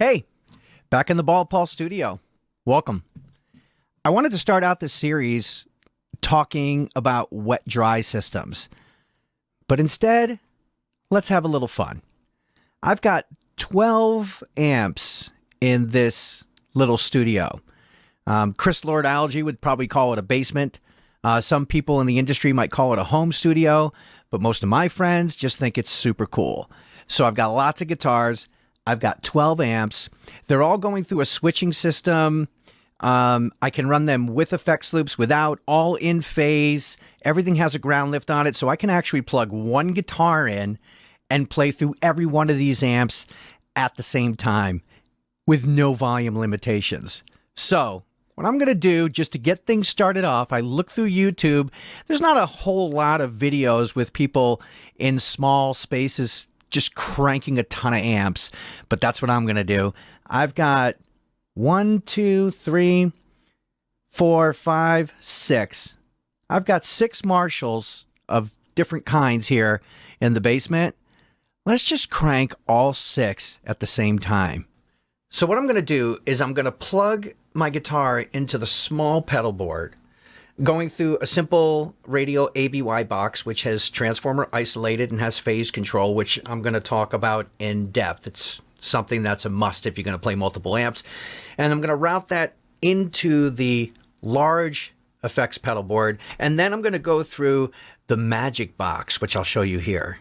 Hey, back in the Ball Paul studio. Welcome. I wanted to start out this series talking about wet dry systems, but instead, let's have a little fun. I've got 12 amps in this little studio. Chris Lord Algae would probably call it a basement. Some people in the industry might call it a home studio, but most of my friends just think it's super cool. So I've got lots of guitars. I've got 12 amps. They're all going through a switching system. I can run them with effects loops, without, all in phase. Everything has a ground lift on it, so I can actually plug one guitar in and play through every one of these amps at the same time with no volume limitations. So what I'm going to do, just to get things started off, I look through YouTube. There's not a whole lot of videos with people in small spaces just cranking a ton of amps, but that's what I'm going to do. I've got 1, 2, 3, 4, 5, 6. I've got 6 Marshalls of different kinds here in the basement. Let's just crank all 6 at the same time. So what I'm going to do is I'm going to plug my guitar into the small pedal board, going through a simple radio ABY box, which has transformer isolated and has phase control, which I'm going to talk about in depth. It's something that's a must if you're going to play multiple amps. And I'm going to route that into the large effects pedal board. And then I'm going to go through the Magic box, which I'll show you here.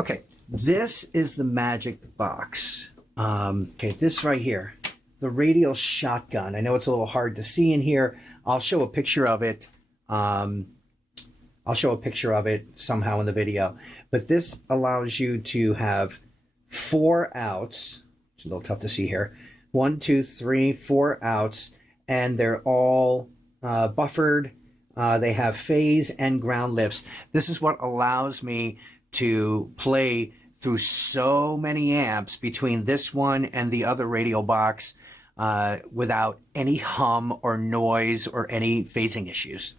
Okay, this is the Magic box. Okay, this right here, the radial shotgun. I know it's a little hard to see in here. I'll show a picture of it. I'll show a picture of it somehow in the video. But this allows you to have 4 outs. It's a little tough to see here. 1, 2, 3, 4 outs, and they're all buffered. They have phase and ground lifts. This is what allows me to play through so many amps between this one and the other radio box without any hum or noise or any phasing issues.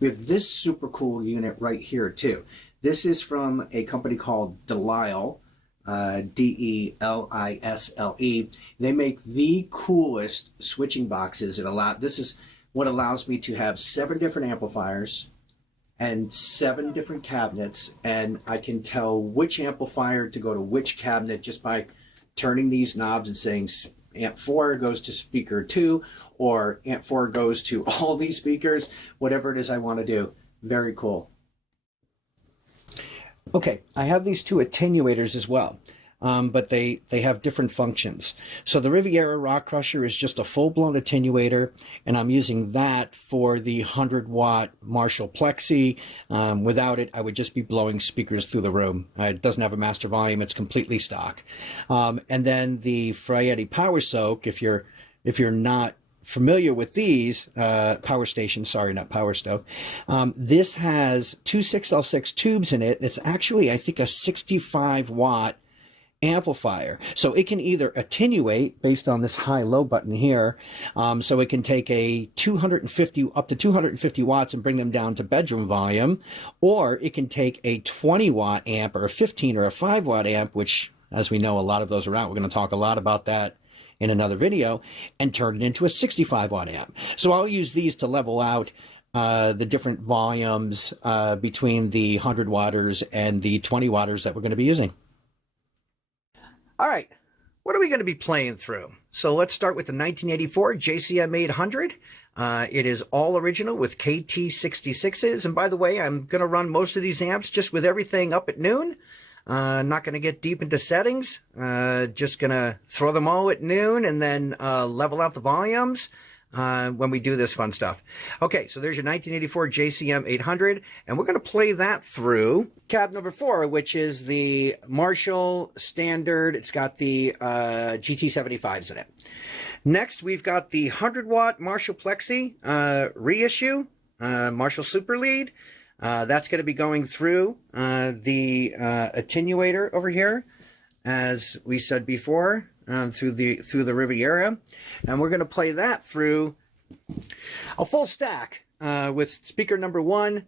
We have this super cool unit right here too. This is from a company called Delisle, D-E-L-I-S-L-E. They make the coolest switching boxes. This is what allows me to have 7 different amplifiers and 7 different cabinets, and I can tell which amplifier to go to which cabinet just by turning these knobs and saying amp 4 goes to speaker 2, or amp 4 goes to all these speakers, whatever it is I want to do. Very cool. Okay, I have these 2 attenuators as well, but they have different functions. So the Riviera Rock Crusher is just a full-blown attenuator, and I'm using that for the 100-watt Marshall Plexi. Without it, I would just be blowing speakers through the room. It doesn't have a master volume. It's completely stock. And then the Frietti Power Soak, if you're not familiar with these, Power Station, sorry, not Power Stove. This has 2 6L6 tubes in it. It's actually, I think, a 65-watt amplifier. So it can either attenuate based on this high-low button here. So it can take a 250, up to 250 watts and bring them down to bedroom volume. Or it can take a 20-watt amp or a 15 or a 5-watt amp, which, as we know, a lot of those are out. We're going to talk a lot about that in another video, and turn it into a 65-watt amp. So I'll use these to level out the different volumes between the 100-watters and the 20-watters that we're going to be using. All right, what are we going to be playing through? So let's start with the 1984 JCM 800. It is all original with KT66s. And by the way, I'm going to run most of these amps just with everything up at noon. Not going to get deep into settings. Just going to throw them all at noon and then level out the volumes when we do this fun stuff. Okay, so there's your 1984 JCM 800, and we're going to play that through cab number 4, which is the Marshall Standard. It's got the GT75s in it. Next, we've got the 100-watt Marshall Plexi reissue, Marshall Super Lead. That's going to be going through the attenuator over here, as we said before, through the Riviera, and we're going to play that through a full stack with speaker number 1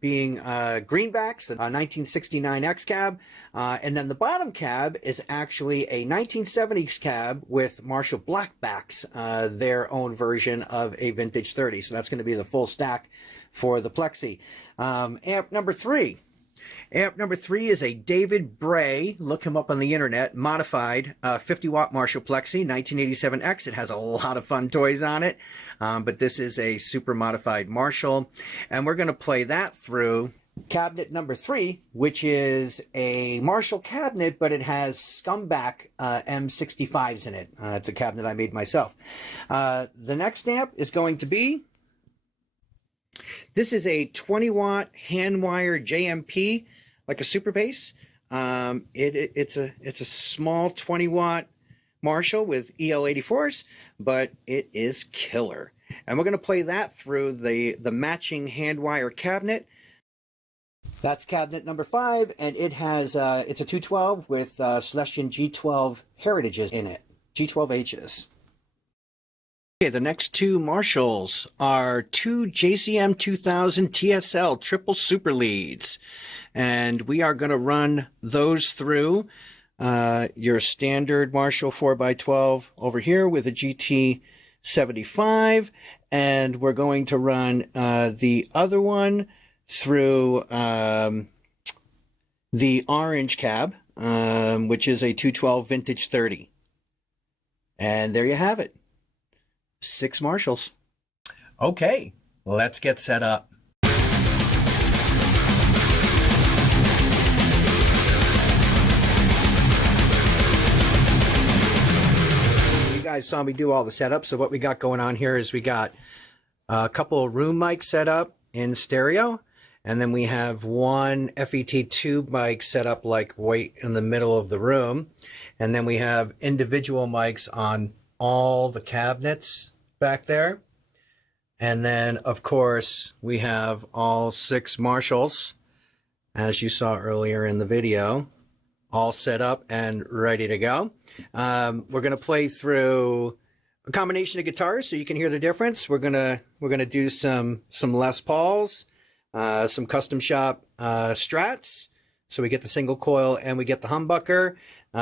being greenbacks, the 1969 X cab, and then the bottom cab is actually a 1970s cab with Marshall blackbacks, their own version of a vintage 30. So that's going to be the full stack for the Plexi. Amp number 3. Amp number 3 is a David Bray, look him up on the internet, modified 50-watt Marshall Plexi, 1987X. It has a lot of fun toys on it, but this is a super modified Marshall. And we're going to play that through cabinet number 3, which is a Marshall cabinet, but it has scumbag M65s in it. It's a cabinet I made myself. The next amp is going to be, this is a 20-watt hand-wired JMP, like a super bass. It's a small 20-watt Marshall with EL84s, but it is killer. And we're going to play that through the matching hand-wire cabinet. That's cabinet number 5, and it has it's a 212 with Celestion G12 heritages in it, G12Hs. Okay, the next 2 Marshalls are 2 JCM 2000 TSL triple super leads, and we are going to run those through your standard Marshall 4x12 over here with a GT75, and we're going to run the other one through the orange cab, which is a 212 vintage 30. And there you have it. 6 Marshalls. Okay, let's get set up. You guys saw me do all the setup, so what we got going on here is we got a couple of room mics set up in stereo, and then we have one FET tube mic set up like right in the middle of the room, and then we have individual mics on all the cabinets back there. And then of course we have all 6 Marshalls, as you saw earlier in the video, all set up and ready to go. We're going to play through a combination of guitars so you can hear the difference. We're gonna do some Les Pauls, some custom shop Strats, so we get the single coil and we get the humbucker.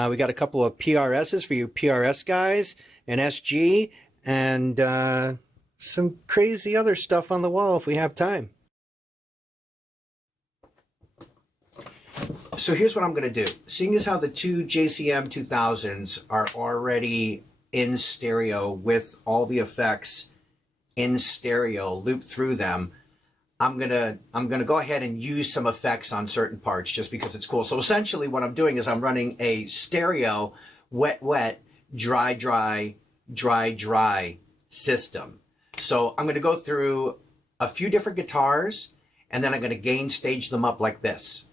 We got a couple of PRSs for you PRS guys, an SG, and some crazy other stuff on the wall if we have time. So here's what I'm going to do. Seeing as how the 2 JCM 2000s are already in stereo with all the effects in stereo looped through them, I'm gonna go ahead and use some effects on certain parts just because it's cool. So essentially what I'm doing is I'm running a stereo wet wet, dry dry, dry dry system. So I'm going to go through a few different guitars, and then I'm going to gain stage them up like this.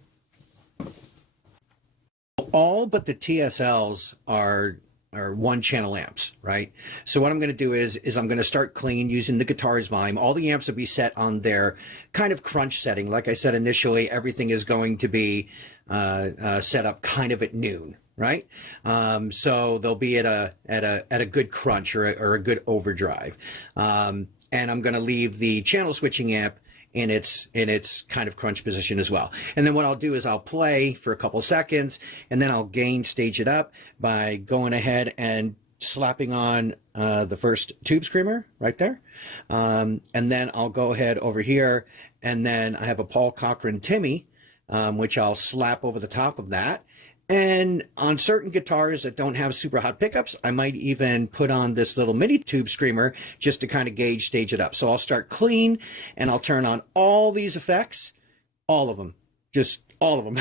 All but the TSLs are 1-channel amps, right? So what I'm going to do is I'm going to start clean using the guitar's volume. All the amps will be set on their kind of crunch setting. Like I said initially, everything is going to be set up kind of at noon, right? So they'll be at a good crunch or a good overdrive. And I'm going to leave the channel switching amp in its kind of crunch position as well. And then what I'll do is I'll play for a couple seconds, and then I'll gain stage it up by going ahead and slapping on the first tube screamer right there. And then I'll go ahead over here, and then I have a Paul Cochran Timmy, which I'll slap over the top of that. And on certain guitars that don't have super hot pickups, I might even put on this little mini tube screamer just to kind of gauge stage it up. So I'll start clean, and I'll turn on all these effects, all of them, just all of them.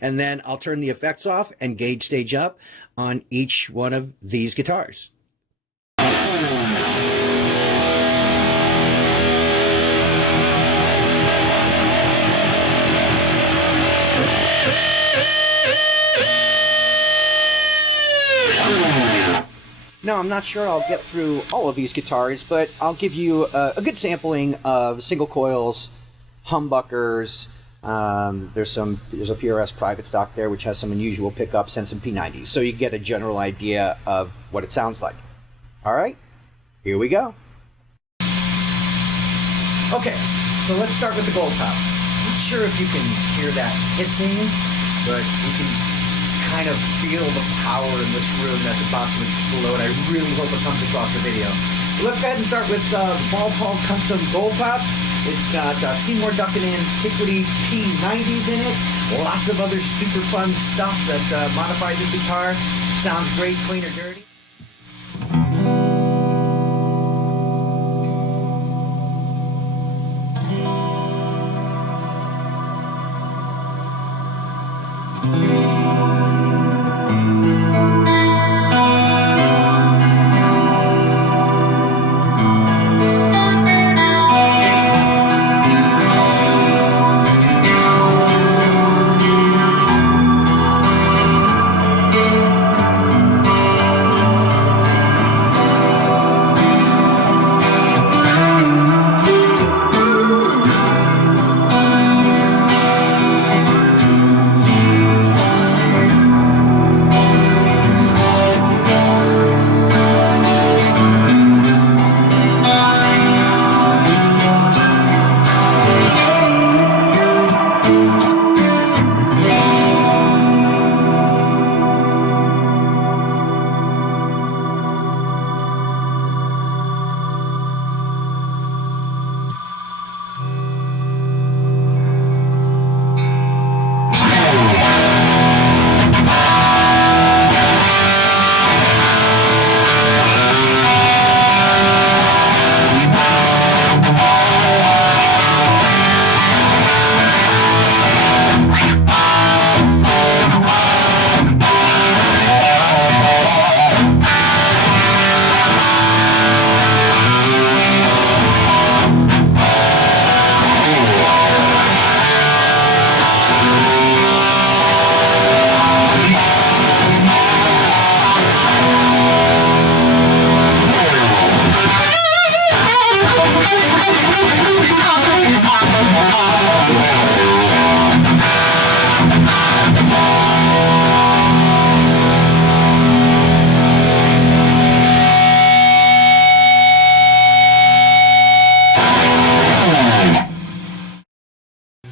And then I'll turn the effects off and gauge stage up on each one of these guitars. Now, I'm not sure I'll get through all of these guitars, but I'll give you a good sampling of single coils, humbuckers. There's a PRS private stock there, which has some unusual pickups, and some P90s, so you get a general idea of what it sounds like. All right, here we go. Okay, so let's start with the gold top. Not sure if you can hear that hissing, but you can kind of feel the power in this room that's about to explode. I really hope it comes across the video. But let's go ahead and start with Ball Paul Custom Gold Top. It's got Seymour Duncan Antiquity P90s in it. Lots of other super fun stuff that modified this guitar. Sounds great, clean or dirty.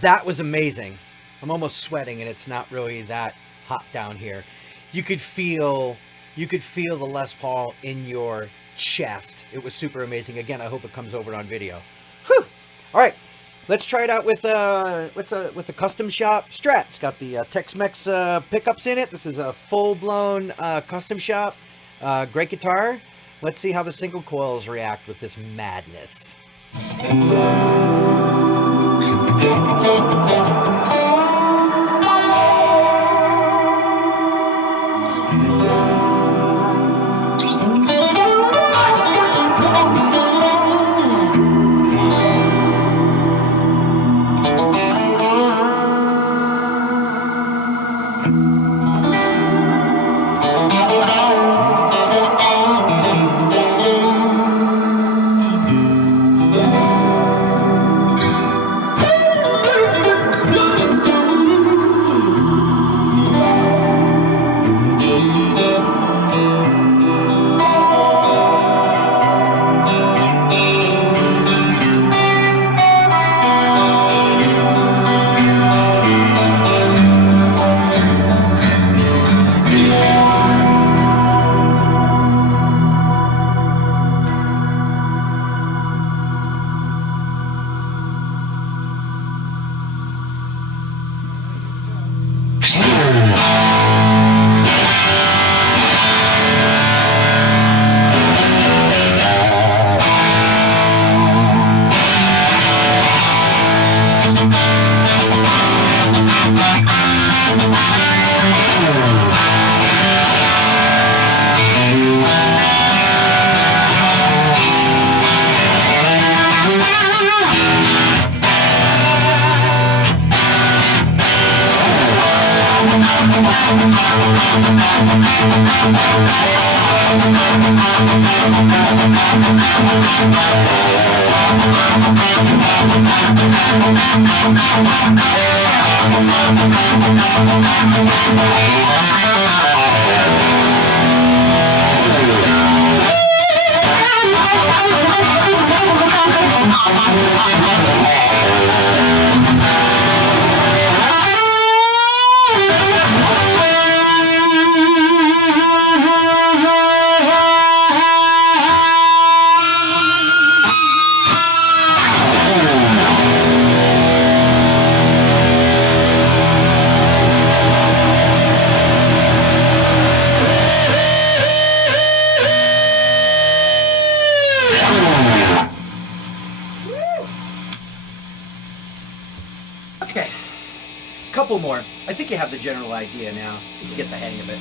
That was amazing. I'm almost sweating and it's not really that hot down here. You could feel the Les Paul in your chest. It was super amazing. Again, I hope it comes over on video. Whew. All right, let's try it out with the custom shop Strat. It's got the Tex-Mex pickups in it. This is a full-blown custom shop. Great guitar. Let's see how the single coils react with this madness. Okay, couple more. I think you have the general idea now. You can get the hang of it.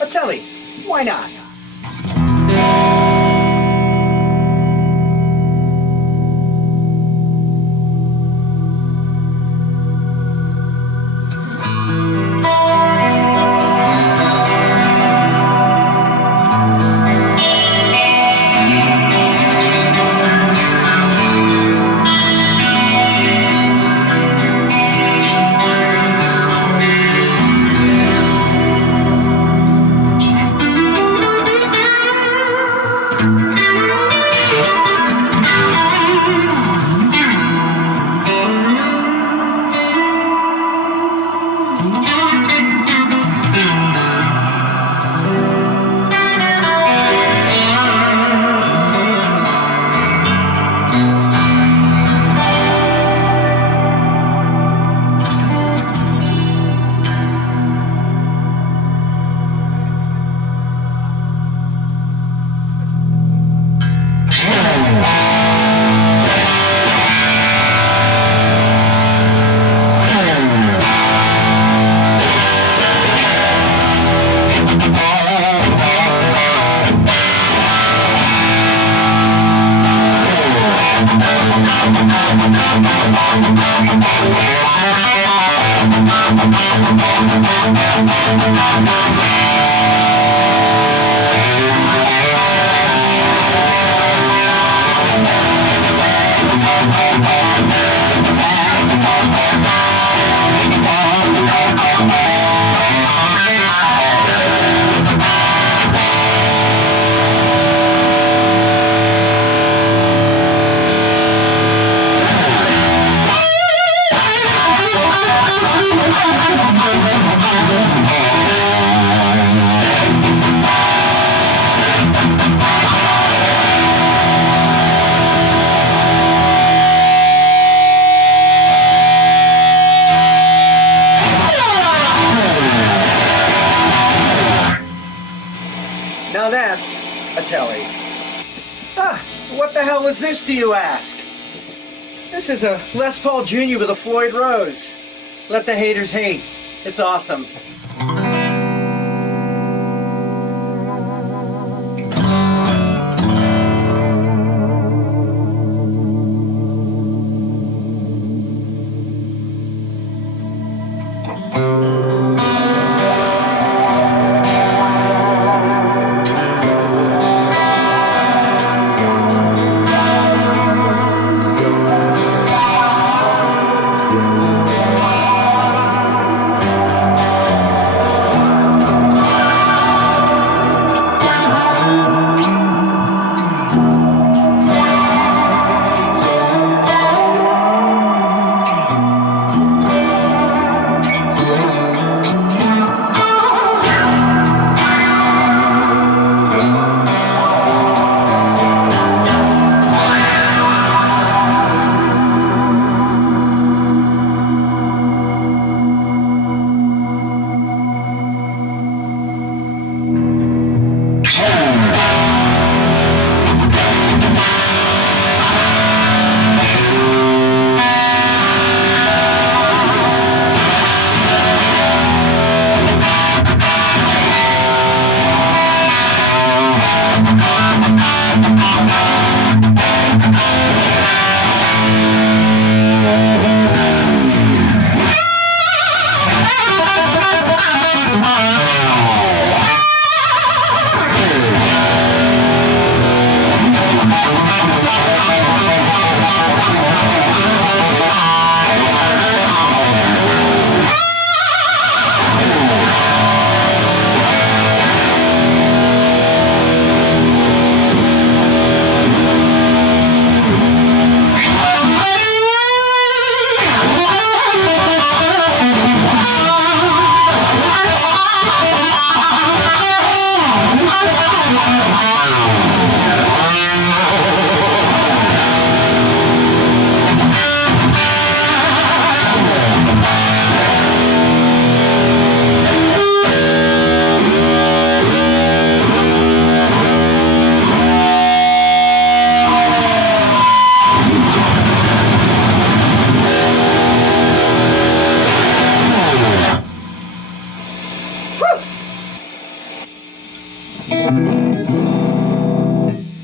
A telly. Why not? Now that's a Tele. Ah, what the hell is this, do you ask? This is a Les Paul Jr. with a Floyd Rose. Let the haters hate. It's awesome.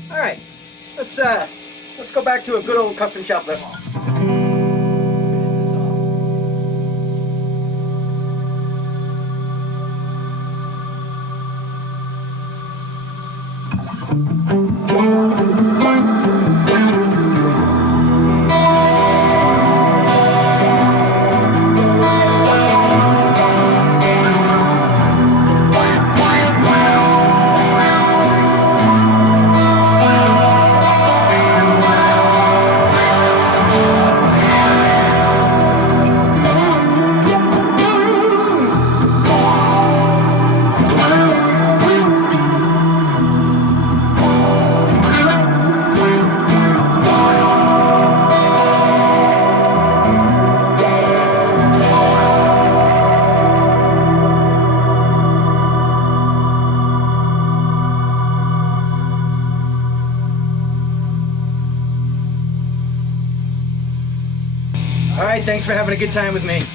Alright, let's go back to a good old custom shop Les Paul. Finish this off. Alright, thanks for having a good time with me.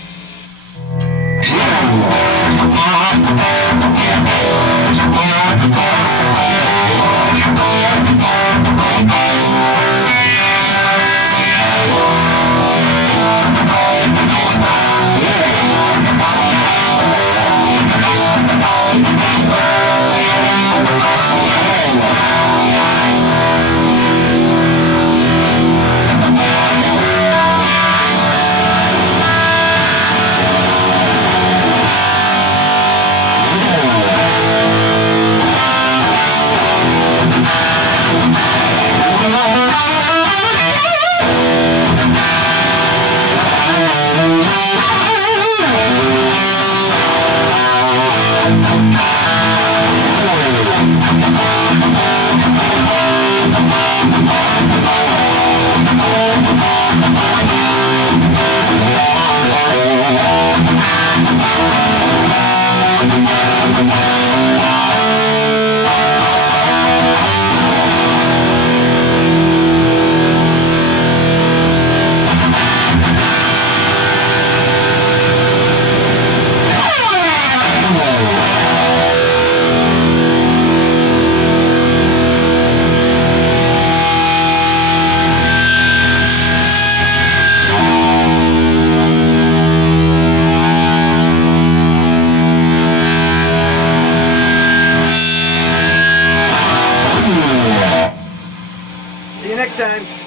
you next time.